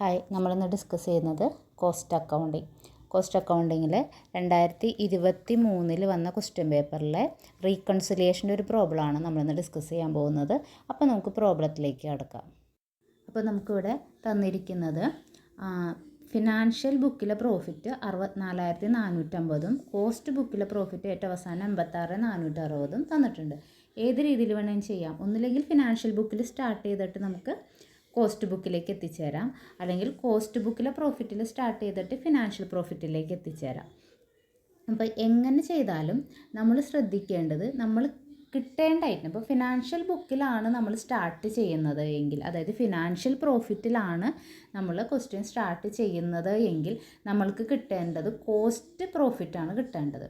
Hi, നമ്മളിന്ന് discuss ചെയ്യുന്നത് cost accounting. Cost അക്കൗണ്ടിങ്ങിൽ 2023 വന്ന ക്വസ്റ്റ്യൻ പേപ്പറിലെ റീകൺസിലിയേഷൻ്റെ ഒരു പ്രോബ്ലമാണ് നമ്മളിന്ന് ഡിസ്കസ് ചെയ്യാൻ പോകുന്നത്. അപ്പോൾ നമുക്ക് പ്രോബ്ലത്തിലേക്ക് കടക്കാം. അപ്പോൾ നമുക്കിവിടെ തന്നിരിക്കുന്നത് ഫിനാൻഷ്യൽ ബുക്കിലെ പ്രോഫിറ്റ് 64,450 കോസ്റ്റ് ബുക്കിലെ പ്രോഫിറ്റ് ഏറ്റവും അവസാനം 86,460 തന്നിട്ടുണ്ട്. ഏത് രീതിയിൽ വേണമെങ്കിലും ചെയ്യാം. ഒന്നില്ലെങ്കിൽ ഫിനാൻഷ്യൽ ബുക്കിൽ സ്റ്റാർട്ട് ചെയ്തിട്ട് നമുക്ക് കോസ്റ്റ് ബുക്കിലേക്ക് എത്തിച്ചേരാം, അല്ലെങ്കിൽ കോസ്റ്റ് ബുക്കിലെ പ്രോഫിറ്റിൽ സ്റ്റാർട്ട് ചെയ്തിട്ട് ഫിനാൻഷ്യൽ പ്രോഫിറ്റിലേക്ക് എത്തിച്ചേരാം. അപ്പോൾ എങ്ങനെ ചെയ്താലും നമ്മൾ ശ്രദ്ധിക്കേണ്ടത് നമ്മൾ കിട്ടേണ്ട ഐറ്റം. ഇപ്പോൾ ഫിനാൻഷ്യൽ ബുക്കിലാണ് നമ്മൾ സ്റ്റാർട്ട് ചെയ്യുന്നത് എങ്കിൽ, അതായത് ഫിനാൻഷ്യൽ പ്രോഫിറ്റിലാണ് നമ്മൾ ക്വസ്റ്റ്യൻ സ്റ്റാർട്ട് ചെയ്യുന്നത് എങ്കിൽ നമ്മൾക്ക് കിട്ടേണ്ടത് കോസ്റ്റ് പ്രോഫിറ്റാണ് കിട്ടേണ്ടത്.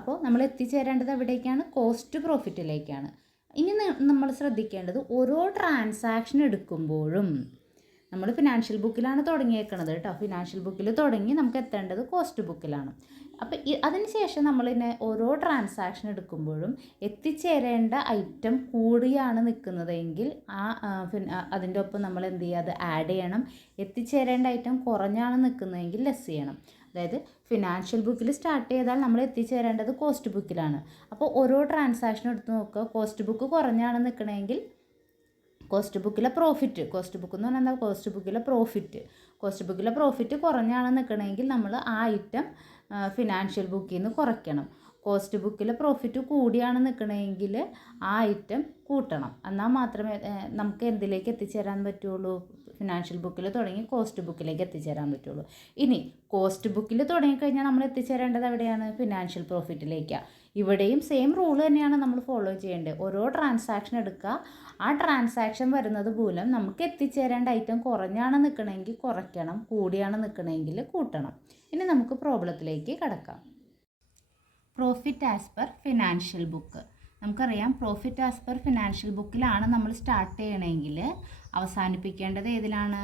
അപ്പോൾ നമ്മൾ എത്തിച്ചേരേണ്ടത് എവിടേക്കാണ്? കോസ്റ്റ് പ്രോഫിറ്റിലേക്കാണ്. ഇനി നമ്മൾ ശ്രദ്ധിക്കേണ്ടത് ഓരോ ട്രാൻസാക്ഷൻ എടുക്കുമ്പോഴും നമ്മൾ ഫിനാൻഷ്യൽ ബുക്കിലാണ് തുടങ്ങിയേക്കണത് കേട്ടോ. ഫിനാൻഷ്യൽ ബുക്കിൽ തുടങ്ങി നമുക്ക് എത്തേണ്ടത് കോസ്റ്റ് ബുക്കിലാണ്. അപ്പോൾ അതിന് ശേഷം നമ്മളിന്നെ ഓരോ ട്രാൻസാക്ഷൻ എടുക്കുമ്പോഴും എത്തിച്ചേരേണ്ട ഐറ്റം കൂടിയാണ് നിൽക്കുന്നതെങ്കിൽ അതിൻ്റെ ഒപ്പം നമ്മൾ എന്ത് ചെയ്യുക, അത് ആഡ് ചെയ്യണം. എത്തിച്ചേരേണ്ട ഐറ്റം കുറഞ്ഞാണ് നിൽക്കുന്നതെങ്കിൽ ലെസ് ചെയ്യണം. അതായത് ഫിനാൻഷ്യൽ ബുക്കിൽ സ്റ്റാർട്ട് ചെയ്താൽ നമ്മൾ എത്തിച്ചേരേണ്ടത് കോസ്റ്റ് ബുക്കിലാണ്. അപ്പോൾ ഓരോ ട്രാൻസാക്ഷൻ എടുത്ത് നോക്കുക. കോസ്റ്റ് ബുക്ക് കുറഞ്ഞാണ് നിൽക്കണമെങ്കിൽ കോസ്റ്റ് ബുക്കിലെ പ്രോഫിറ്റ്, കോസ്റ്റ് ബുക്ക് എന്ന് പറഞ്ഞാൽ എന്താ? കോസ്റ്റ് ബുക്കിലെ പ്രോഫിറ്റ് കുറഞ്ഞാണ് നിൽക്കണമെങ്കിൽ നമ്മൾ ആ ഐറ്റം ഫിനാൻഷ്യൽ ബുക്കിൽ നിന്ന് കുറയ്ക്കണം. കോസ്റ്റ് ബുക്കിലെ പ്രോഫിറ്റ് കൂടിയാണ് നിൽക്കണമെങ്കിൽ ആ ഐറ്റം കൂട്ടണം. എന്നാൽ മാത്രമേ നമുക്ക് എന്തിലേക്ക് എത്തിച്ചേരാൻ പറ്റുള്ളൂ? ഫിനാൻഷ്യൽ ബുക്കിൽ തുടങ്ങി കോസ്റ്റ് ബുക്കിലേക്ക് എത്തിച്ചേരാൻ പറ്റുള്ളൂ. ഇനി കോസ്റ്റ് ബുക്കിൽ തുടങ്ങിക്കഴിഞ്ഞാൽ നമ്മൾ എത്തിച്ചേരേണ്ടത് എവിടെയാണ്? ഫിനാൻഷ്യൽ പ്രോഫിറ്റിലേക്കാണ്. ഇവിടെയും സെയിം റൂൾ തന്നെയാണ് നമ്മൾ ഫോളോ ചെയ്യേണ്ടത്. ഓരോ ട്രാൻസാക്ഷൻ എടുക്കുക, ആ ട്രാൻസാക്ഷൻ വരുന്നത് മൂലം നമുക്ക് എത്തിച്ചേരേണ്ട ഐറ്റം കുറഞ്ഞാണ് നിൽക്കണമെങ്കിൽ കുറയ്ക്കണം, കൂടിയാണ് നിൽക്കണമെങ്കിൽ കൂട്ടണം. ഇനി നമുക്ക് പ്രോബ്ലത്തിലേക്ക് കടക്കാം. Profit as per financial book. നമുക്കറിയാം, പ്രോഫിറ്റ് ആസ് പെർ ഫിനാൻഷ്യൽ ബുക്കിലാണ് നമ്മൾ സ്റ്റാർട്ട് ചെയ്യണമെങ്കിൽ അവസാനിപ്പിക്കേണ്ടത് ഏതിലാണ്?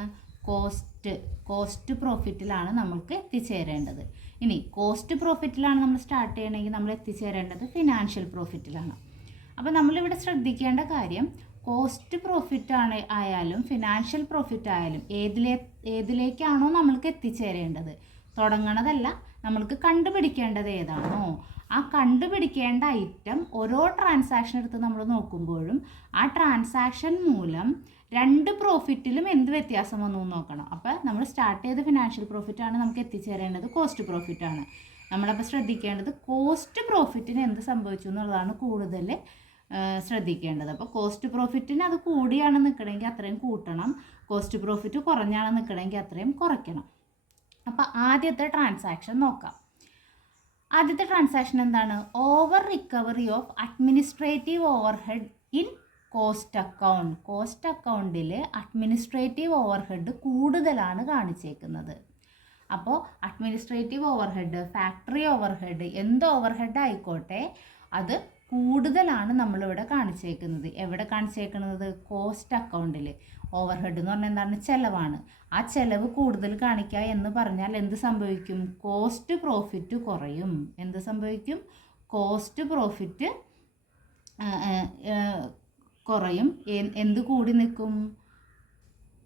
കോസ്റ്റ് പ്രോഫിറ്റിലാണ് നമ്മൾക്ക് എത്തിച്ചേരേണ്ടത്. ഇനി കോസ്റ്റ് പ്രോഫിറ്റിലാണ് നമ്മൾ സ്റ്റാർട്ട് ചെയ്യണമെങ്കിൽ നമ്മൾ എത്തിച്ചേരേണ്ടത് ഫിനാൻഷ്യൽ പ്രോഫിറ്റിലാണ്. അപ്പോൾ നമ്മളിവിടെ ശ്രദ്ധിക്കേണ്ട കാര്യം, കോസ്റ്റ് പ്രോഫിറ്റ് ആയാലും ഫിനാൻഷ്യൽ പ്രോഫിറ്റ് ആയാലും ഏതിലേക്കാണോ നമ്മൾക്ക് എത്തിച്ചേരേണ്ടത്, തുടങ്ങണതല്ല, നമ്മൾക്ക് കണ്ടുപിടിക്കേണ്ടത് ഏതാണോ ആ കണ്ടുപിടിക്കേണ്ട ഐറ്റം ഓരോ ട്രാൻസാക്ഷൻ എടുത്ത് നമ്മൾ നോക്കുമ്പോഴും ആ ട്രാൻസാക്ഷൻ മൂലം രണ്ട് പ്രോഫിറ്റിലും എന്ത് വ്യത്യാസം വന്നു നോക്കണം. അപ്പോൾ നമ്മൾ സ്റ്റാർട്ട് ചെയ്ത ഫിനാൻഷ്യൽ പ്രോഫിറ്റാണ്, നമുക്ക് എത്തിച്ചേരേണ്ടത് കോസ്റ്റ് പ്രോഫിറ്റാണ്. നമ്മളപ്പോൾ ശ്രദ്ധിക്കേണ്ടത് കോസ്റ്റ് പ്രോഫിറ്റിന് എന്ത് സംഭവിച്ചു എന്നുള്ളതാണ് കൂടുതൽ ശ്രദ്ധിക്കേണ്ടത്. അപ്പോൾ കോസ്റ്റ് പ്രോഫിറ്റിന് അത് കൂടിയാണ് നിൽക്കണമെങ്കിൽ അത്രയും കൂട്ടണം, കോസ്റ്റ് പ്രോഫിറ്റ് കുറഞ്ഞാണ് നിൽക്കണമെങ്കിൽ അത്രയും കുറയ്ക്കണം. അപ്പോൾ ആദ്യത്തെ ട്രാൻസാക്ഷൻ നോക്കാം. ആദ്യത്തെ ട്രാൻസാക്ഷൻ എന്താണ്? Over recovery of administrative overhead in cost account. Cost അക്കൗണ്ടിൽ അഡ്മിനിസ്ട്രേറ്റീവ് ഓവർഹെഡ് കൂടുതലാണ് കാണിച്ചേക്കുന്നത്. അപ്പോൾ അഡ്മിനിസ്ട്രേറ്റീവ് ഓവർഹെഡ്, ഫാക്ടറി ഓവർഹെഡ്, എന്ത് ഓവർഹെഡ് ആയിക്കോട്ടെ അത് കൂടുതലാണ് നമ്മളിവിടെ കാണിച്ചേക്കുന്നത്. എവിടെ കാണിച്ചേക്കുന്നത്? കോസ്റ്റ് അക്കൗണ്ടിൽ. ഓവർഹെഡ് എന്ന് പറഞ്ഞാൽ എന്താണ്? ചിലവാണ്. ആ ചിലവ് കൂടുതൽ കാണിക്കുക എന്ന് പറഞ്ഞാൽ എന്ത് സംഭവിക്കും? കോസ്റ്റ് പ്രോഫിറ്റ് കുറയും. എന്ത് സംഭവിക്കും? കോസ്റ്റ് പ്രോഫിറ്റ് കുറയും. എന്ത് കൂടി നിൽക്കും?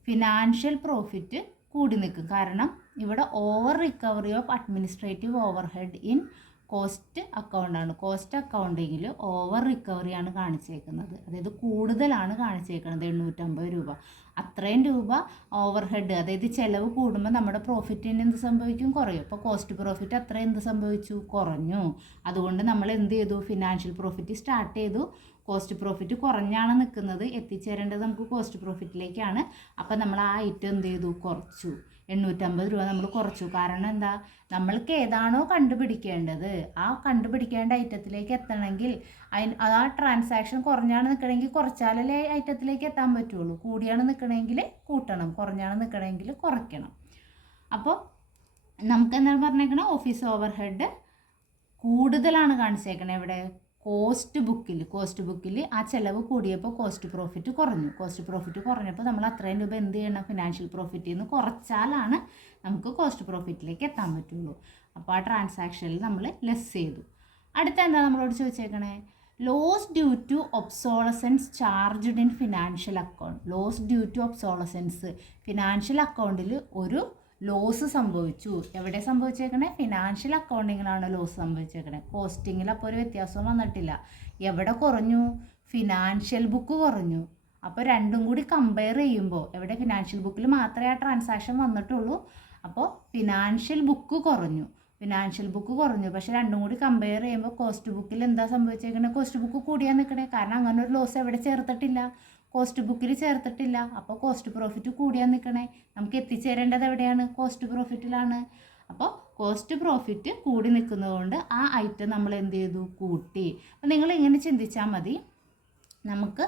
ഫിനാൻഷ്യൽ പ്രോഫിറ്റ് കൂടി നിൽക്കും. കാരണം ഇവിടെ over recovery of administrative overhead in cost അക്കൗണ്ടാണ്. കോസ്റ്റ് അക്കൗണ്ടിങ്ങിൽ ഓവർ റിക്കവറിയാണ് കാണിച്ചേക്കുന്നത്, അതായത് കൂടുതലാണ് കാണിച്ചേക്കുന്നത്. 850 രൂപ. അത്രയും രൂപ ഓവർഹെഡ്, അതായത് ചിലവ് കൂടുമ്പോൾ നമ്മുടെ പ്രോഫിറ്റിന് എന്ത് സംഭവിക്കും? കുറയും. അപ്പോൾ കോസ്റ്റ് പ്രോഫിറ്റ് അത്രയും എന്ത് സംഭവിച്ചു? കുറഞ്ഞു. അതുകൊണ്ട് നമ്മൾ എന്ത് ചെയ്തു? ഫിനാൻഷ്യൽ പ്രോഫിറ്റ് സ്റ്റാർട്ട് ചെയ്തു. കോസ്റ്റ് പ്രോഫിറ്റ് കുറഞ്ഞാണ് നിൽക്കുന്നത്, എത്തിച്ചേരേണ്ടത് നമുക്ക് കോസ്റ്റ് പ്രോഫിറ്റിലേക്കാണ്. അപ്പോൾ നമ്മൾ ആ ഐറ്റം എന്ത് ചെയ്തു? കുറച്ചു. 850 രൂപ നമ്മൾ കുറച്ചു. കാരണം എന്താ? നമ്മൾക്ക് ഏതാണോ കണ്ടുപിടിക്കേണ്ടത് ആ കണ്ടുപിടിക്കേണ്ട ഐറ്റത്തിലേക്ക് എത്തണമെങ്കിൽ ആ ട്രാൻസാക്ഷൻ കുറഞ്ഞാണ് നിൽക്കണമെങ്കിൽ കുറച്ചാലല്ലേ ഐറ്റത്തിലേക്ക് എത്താൻ പറ്റുള്ളൂ. കൂടിയാണ് നിൽക്കണമെങ്കിൽ കൂട്ടണം, കുറഞ്ഞാണ് നിൽക്കണമെങ്കിൽ കുറയ്ക്കണം. അപ്പോൾ നമുക്ക് എന്താണ് പറഞ്ഞേക്കണം? ഓഫീസ് ഓവർഹെഡ് കൂടുതലാണ് കാണിച്ചേക്കണേ. എവിടെ? കോസ്റ്റ് ബുക്കിൽ ആ ചിലവ് കൂടിയപ്പോൾ കോസ്റ്റ് പ്രോഫിറ്റ് കുറഞ്ഞു. കോസ്റ്റ് പ്രോഫിറ്റ് കുറഞ്ഞപ്പോൾ നമ്മൾ അത്രയും രൂപ എന്ത് ചെയ്യണം? ഫിനാൻഷ്യൽ പ്രോഫിറ്റിൽ നിന്ന് കുറച്ചാലാണ് നമുക്ക് കോസ്റ്റ് പ്രോഫിറ്റിലേക്ക് എത്താൻ പറ്റുള്ളൂ. അപ്പോൾ ആ ട്രാൻസാക്ഷനിൽ നമ്മൾ ലെസ് ചെയ്തു. അടുത്ത എന്താ നമ്മളോട് ചോദിച്ചേക്കണേ? Loss due to obsolescence charged in financial account. Loss due to obsolescence, financial അക്കൗണ്ടിൽ ഒരു ലോസ് സംഭവിച്ചു. എവിടെ സംഭവിച്ചേക്കണേ? Financial അക്കൗണ്ടിങ്ങിലാണ് loss സംഭവിച്ചേക്കണേ. കോസ്റ്റിങ്ങിൽ അപ്പോൾ ഒരു വ്യത്യാസവും വന്നിട്ടില്ല. എവിടെ കുറഞ്ഞു? ഫിനാൻഷ്യൽ ബുക്ക് കുറഞ്ഞു. അപ്പോൾ രണ്ടും കൂടി കമ്പയർ ചെയ്യുമ്പോൾ എവിടെ ഫിനാൻഷ്യൽ ബുക്കിൽ മാത്രമേ ആ ട്രാൻസാക്ഷൻ വന്നിട്ടുള്ളൂ. അപ്പോൾ ഫിനാൻഷ്യൽ ബുക്ക് കുറഞ്ഞു. പക്ഷേ രണ്ടും കൂടി കമ്പയർ ചെയ്യുമ്പോൾ കോസ്റ്റ് ബുക്കിൽ എന്താ സംഭവിച്ചേക്കണേ? കോസ്റ്റ് ബുക്ക് കൂടിയാൽ നിൽക്കണേ. കാരണം അങ്ങനെ ഒരു ലോസ് എവിടെ ചേർത്തിട്ടില്ല? കോസ്റ്റ് ബുക്കിൽ ചേർത്തിട്ടില്ല. അപ്പോൾ കോസ്റ്റ് പ്രോഫിറ്റ് കൂടിയാൽ നിൽക്കണേ. നമുക്ക് എത്തിച്ചേരേണ്ടത് എവിടെയാണ്? കോസ്റ്റ് പ്രോഫിറ്റിലാണ്. അപ്പോൾ കോസ്റ്റ് പ്രോഫിറ്റ് കൂടി നിൽക്കുന്നതുകൊണ്ട് ആ ഐറ്റം നമ്മൾ എന്ത് ചെയ്തു? കൂട്ടി. അപ്പോൾ നിങ്ങൾ ഇങ്ങനെ ചിന്തിച്ചാൽ മതി. നമുക്ക്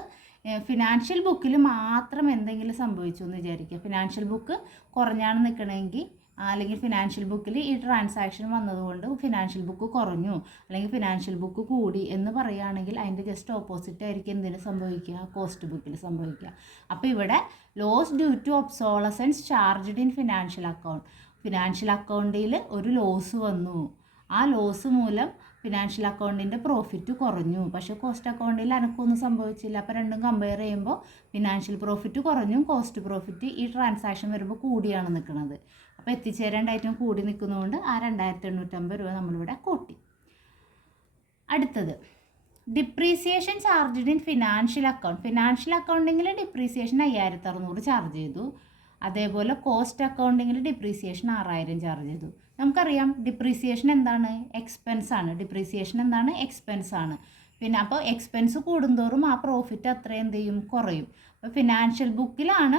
ഫിനാൻഷ്യൽ ബുക്കിൽ മാത്രം എന്തെങ്കിലും സംഭവിച്ചു എന്ന് വിചാരിക്കുക. ഫിനാൻഷ്യൽ ബുക്ക് കുറഞ്ഞാണ് നിൽക്കണമെങ്കിൽ, അല്ലെങ്കിൽ ഫിനാൻഷ്യൽ ബുക്കിൽ ഈ ട്രാൻസാക്ഷൻ വന്നതുകൊണ്ട് ഫിനാൻഷ്യൽ ബുക്ക് കുറഞ്ഞു അല്ലെങ്കിൽ ഫിനാൻഷ്യൽ ബുക്ക് കൂടി എന്ന് പറയുകയാണെങ്കിൽ അതിൻ്റെ ജസ്റ്റ് ഓപ്പോസിറ്റ് ആയിരിക്കും എന്തിനു സംഭവിക്കുക? കോസ്റ്റ് ബുക്കിൽ സംഭവിക്കുക. അപ്പോൾ ഇവിടെ loss due to obsolescence charged in financial account. Financial അക്കൗണ്ടിൽ ഒരു ലോസ് വന്നു. ആ ലോസ് മൂലം ഫിനാൻഷ്യൽ അക്കൗണ്ടിൻ്റെ പ്രോഫിറ്റ് കുറഞ്ഞു. പക്ഷേ കോസ്റ്റ് അക്കൗണ്ടിൽ അനക്കൊന്നും സംഭവിച്ചില്ല. അപ്പോൾ രണ്ടും കമ്പയർ ചെയ്യുമ്പോൾ ഫിനാൻഷ്യൽ പ്രോഫിറ്റ് കുറഞ്ഞു, കോസ്റ്റ് പ്രോഫിറ്റ് ഈ ട്രാൻസാക്ഷൻ വരുമ്പോൾ കൂടിയാണ് നിൽക്കുന്നത്. അപ്പോൾ എത്തിച്ചേരേണ്ട ഐറ്റം കൂടി നിൽക്കുന്നതുകൊണ്ട് ആ 2850 രൂപ നമ്മളിവിടെ കൂട്ടി. അടുത്തത് depreciation charged in financial account. Financial അക്കൗണ്ടിങ്ങിൽ ഡിപ്രീസിയേഷൻ 5600 ചാർജ് ചെയ്തു. അതേപോലെ കോസ്റ്റ് അക്കൗണ്ടിങ്ങിൽ ഡിപ്രീസിയേഷൻ 6000 ചാർജ് ചെയ്തു. നമുക്കറിയാം ഡിപ്രീസിയേഷൻ എന്താണ്? എക്സ്പെൻസ് ആണ്. ഡിപ്രീസിയേഷൻ എന്താണ്? എക്സ്പെൻസ് ആണ്. പിന്നെ അപ്പോൾ എക്സ്പെൻസ് കൂടുന്തോറും ആ പ്രോഫിറ്റ് അത്രയും എന്ത് ചെയ്യും? കുറയും. അപ്പോൾ ഫിനാൻഷ്യൽ ബുക്കിലാണ്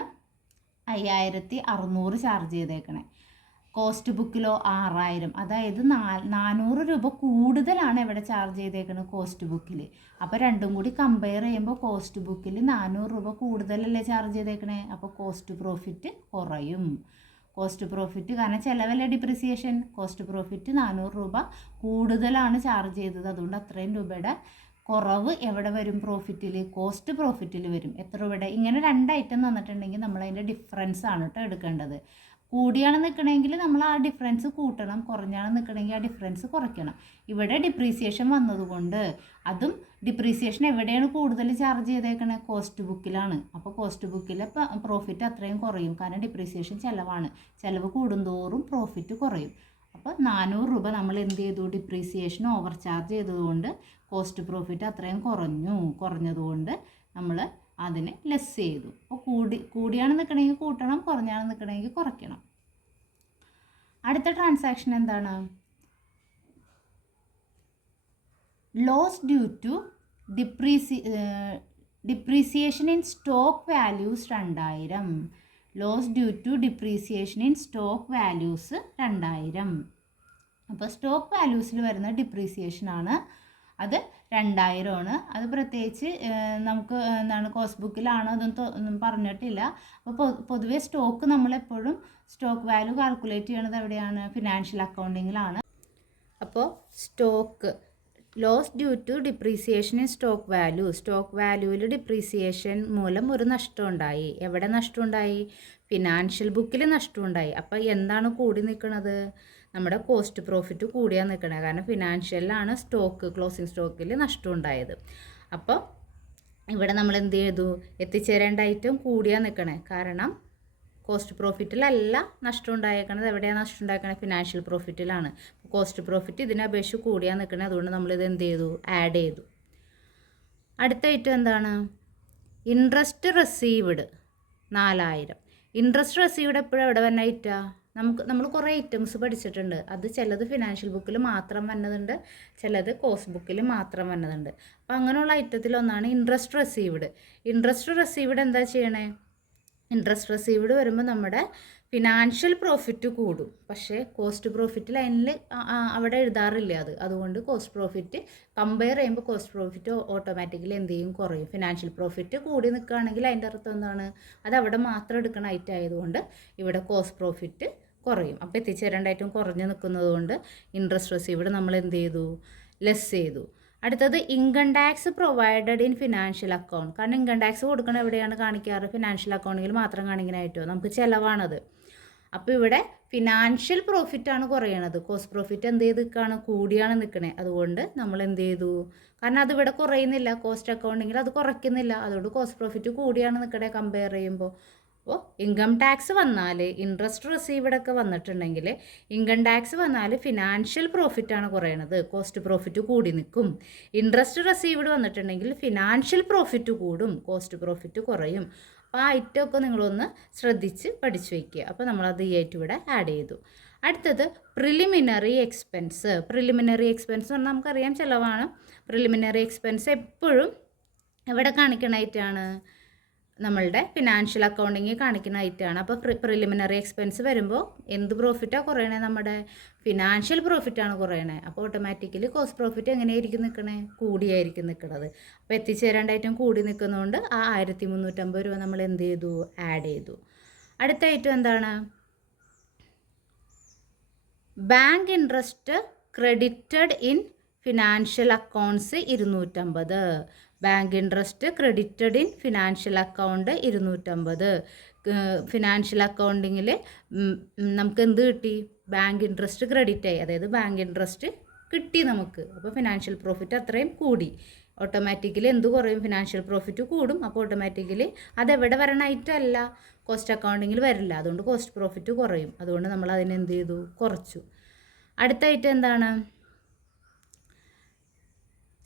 5600 ചാർജ് ചെയ്തേക്കണേ. കോസ്റ്റ് ബുക്കിലോ 6000. അതായത് 400 രൂപ കൂടുതലാണ് എവിടെ ചാർജ് ചെയ്തേക്കുന്നത്? കോസ്റ്റ് ബുക്കിൽ. അപ്പോൾ രണ്ടും കൂടി കമ്പയർ ചെയ്യുമ്പോൾ കോസ്റ്റ് ബുക്കിൽ 400 രൂപ കൂടുതലല്ലേ ചാർജ് ചെയ്തേക്കണേ? അപ്പോൾ കോസ്റ്റ് പ്രോഫിറ്റ് കുറയും. കോസ്റ്റ് പ്രോഫിറ്റ് കാരണം ചിലവല്ലേ ഡിപ്രിസിയേഷൻ. കോസ്റ്റ് പ്രോഫിറ്റ് 400 രൂപ കൂടുതലാണ് ചാർജ് ചെയ്തത്. അതുകൊണ്ട് അത്രയും രൂപയുടെ കുറവ് എവിടെ വരും? പ്രോഫിറ്റിൽ, കോസ്റ്റ് പ്രോഫിറ്റിൽ വരും. എത്ര രൂപയുടെ? ഇങ്ങനെ രണ്ട് ഐറ്റം തന്നിട്ടുണ്ടെങ്കിൽ നമ്മൾ അതിൻ്റെ ഡിഫറൻസ് ആണ് കേട്ടോ എടുക്കേണ്ടത്. കൂടിയാണ് നിൽക്കണമെങ്കിൽ നമ്മൾ ആ ഡിഫറൻസ് കൂട്ടണം, കുറഞ്ഞാണ് നിൽക്കണമെങ്കിൽ ആ ഡിഫറൻസ് കുറയ്ക്കണം. ഇവിടെ ഡിപ്രീസിയേഷൻ വന്നതുകൊണ്ട് അതും ഡിപ്രീസിയേഷൻ എവിടെയാണ് കൂടുതൽ ചാർജ് ചെയ്തേക്കണേ? കോസ്റ്റ് ബുക്കിലാണ്. അപ്പോൾ കോസ്റ്റ് ബുക്കിലെ പ്രോഫിറ്റ് അത്രയും കുറയും. കാരണം ഡിപ്രീസിയേഷൻ ചിലവാണ്. ചിലവ് കൂടുന്തോറും പ്രോഫിറ്റ് കുറയും. അപ്പോൾ 400 രൂപ നമ്മൾ എന്ത് ചെയ്തു? ഡിപ്രീസിയേഷൻ ഓവർ ചാർജ് ചെയ്തതുകൊണ്ട് കോസ്റ്റ് പ്രോഫിറ്റ് അത്രയും കുറഞ്ഞതുകൊണ്ട് നമ്മൾ അതിനെ ലെസ് ചെയ്തു. അപ്പോൾ കൂടിയാണ് നിൽക്കണമെങ്കിൽ കൂട്ടണം, കുറഞ്ഞാണ് നിൽക്കണമെങ്കിൽ കുറയ്ക്കണം. അടുത്ത ട്രാൻസാക്ഷൻ എന്താണ്? Loss due to depreciation in stock values 2000. Loss due to depreciation in stock values 2000. അപ്പോൾ സ്റ്റോക്ക് വാല്യൂസിൽ വരുന്ന ഡിപ്രീസിയേഷനാണ്. അത് 2000 ആണ്. അത് പ്രത്യേകിച്ച് നമുക്ക് എന്താണ് കോസ്റ്റ് ബുക്കിലാണോ അതൊന്നും പറഞ്ഞിട്ടില്ല. അപ്പോൾ പൊതുവേ സ്റ്റോക്ക് നമ്മളെപ്പോഴും സ്റ്റോക്ക് വാല്യൂ കാൽക്കുലേറ്റ് ചെയ്യണത് എവിടെയാണ്? ഫിനാൻഷ്യൽ അക്കൗണ്ടിങ്ങിലാണ്. അപ്പോൾ stock loss due to depreciation in stock വാല്യൂവിൽ ഡിപ്രീസിയേഷൻ മൂലം ഒരു നഷ്ടമുണ്ടായി. എവിടെ നഷ്ടമുണ്ടായി? ഫിനാൻഷ്യൽ ബുക്കിൽ നഷ്ടമുണ്ടായി. അപ്പോൾ എന്താണ് കൂടി നിൽക്കുന്നത്? നമ്മുടെ കോസ്റ്റ് പ്രോഫിറ്റ് കൂടിയാണ് നിൽക്കണത്. കാരണം ഫിനാൻഷ്യലിലാണ് ക്ലോസിംഗ് സ്റ്റോക്കിൽ നഷ്ടമുണ്ടായത്. അപ്പോൾ ഇവിടെ നമ്മൾ എന്ത് ചെയ്തു? എത്തിച്ചേരേണ്ട ഐറ്റം കൂടിയാണ് നിൽക്കണേ. കാരണം കോസ്റ്റ് പ്രോഫിറ്റിലല്ല നഷ്ടം ഉണ്ടായേക്കണത്. എവിടെയാണ് നഷ്ടം ഉണ്ടാക്കണത്? ഫിനാൻഷ്യൽ പ്രോഫിറ്റിലാണ്. കോസ്റ്റ് പ്രോഫിറ്റ് ഇതിനെ അപേക്ഷിച്ച് കൂടിയാണ് നിൽക്കണത്. അതുകൊണ്ട് നമ്മളിത് എന്ത് ചെയ്തു? ആഡ് ചെയ്തു. അടുത്ത ഐറ്റം എന്താണ്? Interest received 4000. ഇൻട്രസ്റ്റ് റിസീവ്ഡ് എപ്പോഴും എവിടെ വന്ന ഐറ്റാണ്? നമ്മൾ കുറേ ഐറ്റംസ് പഠിച്ചിട്ടുണ്ട്. അത് ചിലത് ഫിനാൻഷ്യൽ ബുക്കിൽ മാത്രം വന്നതുണ്ട്, ചിലത് കോസ്റ്റ് ബുക്കിൽ മാത്രം വന്നതുണ്ട്. അപ്പോൾ അങ്ങനെയുള്ള ഐറ്റത്തിലൊന്നാണ് ഇൻട്രസ്റ്റ് റിസീവ്ഡ്. ഇൻട്രസ്റ്റ് റിസീവ്ഡ് എന്താ ചെയ്യണേ? ഇൻട്രസ്റ്റ് റിസീവ്ഡ് വരുമ്പോൾ നമ്മുടെ ഫിനാൻഷ്യൽ പ്രോഫിറ്റ് കൂടും. പക്ഷേ കോസ്റ്റ് പ്രോഫിറ്റ് ലൈനിൽ അവിടെ എഴുതാറില്ല അത്. അതുകൊണ്ട് കോസ്റ്റ് പ്രോഫിറ്റ് കമ്പയർ ചെയ്യുമ്പോൾ കോസ്റ്റ് പ്രോഫിറ്റ് ഓട്ടോമാറ്റിക്കലി എന്ത് ചെയ്യും? കുറയും. ഫിനാൻഷ്യൽ പ്രോഫിറ്റ് കൂടി നിൽക്കുകയാണെങ്കിൽ അതിൻ്റെ അർത്ഥം എന്താണ്? അത് അവിടെ മാത്രം എടുക്കുന്ന ഐറ്റം ആയതുകൊണ്ട് ഇവിടെ കോസ്റ്റ് പ്രോഫിറ്റ് കുറയും. അപ്പോൾ എത്തിച്ചേരേണ്ട ഐറ്റം കുറഞ്ഞ് നിൽക്കുന്നത് കൊണ്ട് ഇൻട്രസ്റ്റ് റിസീവ്ഡ് നമ്മൾ എന്ത് ചെയ്തു? ലെസ് ചെയ്തു. അടുത്തത് income tax provided in financial account. കാരണം ഇൻകം ടാക്സ് കൊടുക്കണം എവിടെയാണ് കാണിക്കാറ്? ഫിനാൻഷ്യൽ അക്കൗണ്ടിൽ മാത്രം കാണിക്കാനായിട്ടോ? നമുക്ക് ചിലവാണത്. അപ്പോൾ ഇവിടെ ഫിനാൻഷ്യൽ പ്രോഫിറ്റാണ് കുറയണത്. കോസ്റ്റ് പ്രോഫിറ്റ് എന്ത് ചെയ്ത് നിൽക്കുകയാണ്, കൂടിയാണ് നിൽക്കണേ. അതുകൊണ്ട് നമ്മൾ എന്ത് ചെയ്തു, കാരണം അതിവിടെ കുറയുന്നില്ല, കോസ്റ്റ് അക്കൗണ്ടിങ്ങിൽ അത് കുറയ്ക്കുന്നില്ല. അതുകൊണ്ട് കോസ്റ്റ് പ്രോഫിറ്റ് കൂടിയാണ് നിൽക്കണേ കമ്പയർ ചെയ്യുമ്പോൾ. അപ്പോൾ ഇൻകം ടാക്സ് വന്നാൽ, ഇൻട്രസ്റ്റ് റിസീവ്ഡൊക്കെ വന്നിട്ടുണ്ടെങ്കിൽ, ഇൻകം ടാക്സ് വന്നാൽ ഫിനാൻഷ്യൽ പ്രോഫിറ്റാണ് കുറയണത്, കോസ്റ്റ് പ്രോഫിറ്റ് കൂടി നിൽക്കും. ഇൻട്രസ്റ്റ് റിസീവ്ഡ് വന്നിട്ടുണ്ടെങ്കിൽ ഫിനാൻഷ്യൽ പ്രോഫിറ്റ് കൂടും, കോസ്റ്റ് പ്രോഫിറ്റ് കുറയും. അപ്പോൾ ആ ഐറ്റമൊക്കെ നിങ്ങളൊന്ന് ശ്രദ്ധിച്ച് പഠിച്ചു വയ്ക്കുക. അപ്പോൾ നമ്മളത് ഈ ആയിട്ട് ഇവിടെ ആഡ് ചെയ്തു. അടുത്തത് പ്രിലിമിനറി എക്സ്പെൻസ്. പ്രിലിമിനറി എക്സ്പെൻസ് പറഞ്ഞാൽ നമുക്കറിയാം ചിലവാണ്. പ്രിലിമിനറി എക്സ്പെൻസ് എപ്പോഴും എവിടെ കാണിക്കുന്ന ഐറ്റാണ്, നമ്മളുടെ ഫിനാൻഷ്യൽ അക്കൗണ്ടിങ് കാണിക്കുന്ന ഐറ്റമാണ്. അപ്പോൾ പ്രിലിമിനറി എക്സ്പെൻസ് വരുമ്പോൾ എന്ത് പ്രോഫിറ്റാണ് കുറയണേ, നമ്മുടെ ഫിനാൻഷ്യൽ പ്രോഫിറ്റാണ് കുറയണേ. അപ്പോൾ ഓട്ടോമാറ്റിക്കലി കോസ്റ്റ് പ്രോഫിറ്റ് എങ്ങനെയായിരിക്കും നിൽക്കണേ, കൂടിയായിരിക്കും നിൽക്കുന്നത്. അപ്പോൾ എത്തിച്ചേരേണ്ട കൂടി നിൽക്കുന്നതുകൊണ്ട് ആ 1350 രൂപ നമ്മൾ എന്ത് ചെയ്തു, ആഡ് ചെയ്തു. അടുത്ത ഐറ്റം എന്താണ്, bank interest credited in financial accounts 250. Bank interest credited in financial account 250. Financial അക്കൗണ്ടിങ്ങിൽ നമുക്ക് എന്ത് കിട്ടി, ബാങ്ക് ഇൻട്രസ്റ്റ് ക്രെഡിറ്റ് ആയി, അതായത് ബാങ്ക് ഇൻട്രസ്റ്റ് കിട്ടി നമുക്ക്. അപ്പോൾ ഫിനാൻഷ്യൽ പ്രോഫിറ്റ് അത്രയും കൂടി. ഓട്ടോമാറ്റിക്കലി എന്ത് കുറയും, ഫിനാൻഷ്യൽ പ്രോഫിറ്റ് കൂടും. അപ്പോൾ ഓട്ടോമാറ്റിക്കലി അതെവിടെ വരണ ഐറ്റം അല്ല, കോസ്റ്റ് അക്കൗണ്ടിങ്ങിൽ വരില്ല. അതുകൊണ്ട് കോസ്റ്റ് പ്രോഫിറ്റ് കുറയും. അതുകൊണ്ട് നമ്മൾ അതിനെന്ത് ചെയ്തു, കുറച്ചു. അടുത്ത ഐറ്റം എന്താണ്,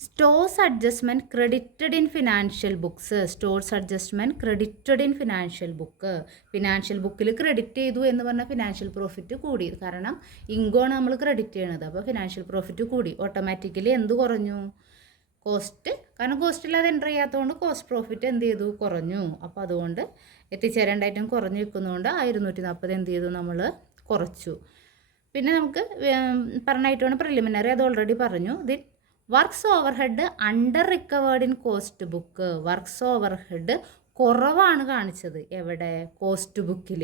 stores adjustment credited in financial books. Stores adjustment credited in financial book. Financial ബുക്കിൽ ക്രെഡിറ്റ് ചെയ്തു എന്ന് പറഞ്ഞാൽ ഫിനാൻഷ്യൽ പ്രോഫിറ്റ് കൂടി. കാരണം ഇൻകമാണ് നമ്മൾ ക്രെഡിറ്റ് ചെയ്യണത്. അപ്പോൾ ഫിനാൻഷ്യൽ പ്രോഫിറ്റ് കൂടി. ഓട്ടോമാറ്റിക്കലി എന്ത് കുറഞ്ഞു, കോസ്റ്റ്. കാരണം കോസ്റ്റ് ഇല്ലാതെ എൻ്റർ ചെയ്യാത്തതുകൊണ്ട് കോസ്റ്റ് പ്രോഫിറ്റ് എന്ത് ചെയ്തു, കുറഞ്ഞു. അപ്പോൾ അതുകൊണ്ട് എത്തിച്ചേരേണ്ട ഐറ്റം കുറഞ്ഞു നിൽക്കുന്നതുകൊണ്ട് 1240 എന്ത് ചെയ്തു, നമ്മൾ കുറച്ചു. പിന്നെ നമുക്ക് പറഞ്ഞ ഐറ്റമാണ് പ്രിലിമിനറി, അത് ഓൾറെഡി പറഞ്ഞു. ഇതിൽ works overhead under recovered in cost book. Works overhead കുറവാണ് കാണിച്ചത്. എവിടെ, കോസ്റ്റ് ബുക്കിൽ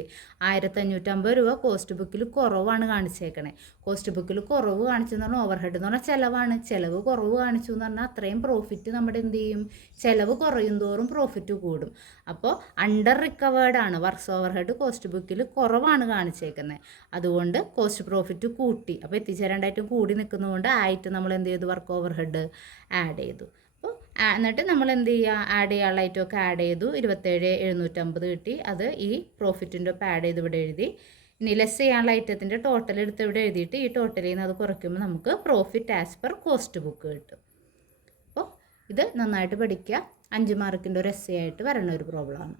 1550 രൂപ കോസ്റ്റ് ബുക്കിൽ കുറവാണ് കാണിച്ചേക്കണേ. കോസ്റ്റ് ബുക്കിൽ കുറവ് കാണിച്ചെന്ന് പറഞ്ഞാൽ ഓവർഹെഡ് എന്ന് പറഞ്ഞാൽ ചിലവാണ്. ചിലവ് കുറവ് കാണിച്ചു എന്ന് പറഞ്ഞാൽ അത്രയും പ്രോഫിറ്റ് നമ്മുടെ എന്ത് ചെയ്യും, ചിലവ് കുറയും തോറും പ്രോഫിറ്റ് കൂടും. അപ്പോൾ അണ്ടർ റിക്കവേർഡ് ആണ്, വർക്ക്സ് ഓവർഹെഡ് കോസ്റ്റ് ബുക്കിൽ കുറവാണ് കാണിച്ചേക്കുന്നത്. അതുകൊണ്ട് കോസ്റ്റ് പ്രോഫിറ്റ് കൂട്ടി. അപ്പോൾ എത്തിച്ചേരേണ്ടതായിട്ടും കൂടി നിൽക്കുന്നതുകൊണ്ട് ആയിട്ട് നമ്മൾ എന്ത് ചെയ്തു, വർക്ക് ഓവർഹെഡ് ആഡ് ചെയ്തു. എന്നിട്ട് നമ്മൾ എന്ത് ചെയ്യുക, ആഡ് ചെയ്യാനുള്ള ഐറ്റമൊക്കെ ആഡ് ചെയ്തു. 27,750 കിട്ടി. അത് ഈ പ്രോഫിറ്റിൻ്റെ ഒപ്പം ആഡ് ചെയ്ത് ഇവിടെ എഴുതി. ഇനി ലെസ് ചെയ്യാനുള്ള ഐറ്റത്തിൻ്റെ ടോട്ടൽ എടുത്ത് ഇവിടെ എഴുതിയിട്ട് ഈ ടോട്ടലിൽ നിന്ന് അത് കുറയ്ക്കുമ്പോൾ നമുക്ക് profit as per cost book കിട്ടും. അപ്പോൾ ഇത് നന്നായിട്ട് പഠിക്കുക. 5 മാർക്കിൻ്റെ ഒരു essay ആയിട്ട് വരണ ഒരു പ്രോബ്ലമാണ്.